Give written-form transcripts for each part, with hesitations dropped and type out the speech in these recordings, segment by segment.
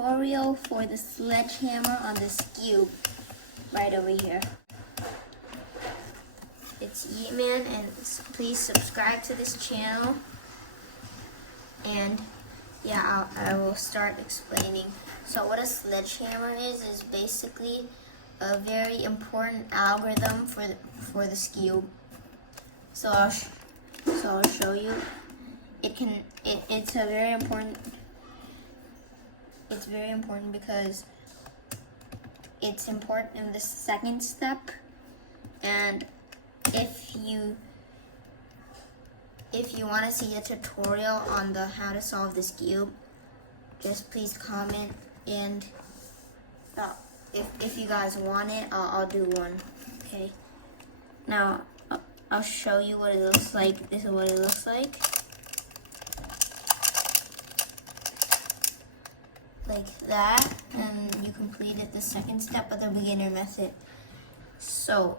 tutorial for the sledgehammer on the Skewb right over here. It's Yeatman, and please subscribe to this channel. And yeah, I will start explaining. So what a sledgehammer is basically a very important algorithm for the Skewb. So I'll show you. It's very important because it's important in the second step. And if you want to see a tutorial on how to solve the Skewb, just please comment, and if you guys want it, I'll do one. Okay. Now I'll show you what it looks like. This is what it looks like. Like that, and you completed the second step of the beginner method. So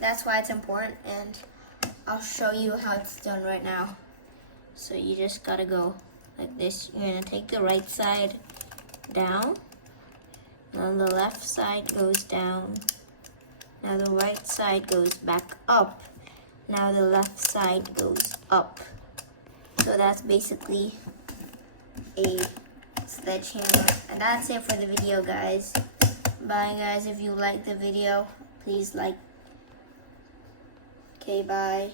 that's why it's important, and I'll show you how it's done right now. So you just gotta go like this. You're gonna take the right side down, and then the left side goes down. Now the right side goes back up. Now the left side goes up. So that's basically a sledgehammer. And that's it for the video, guys. Bye, guys. If you like the video, please like. Okay, bye.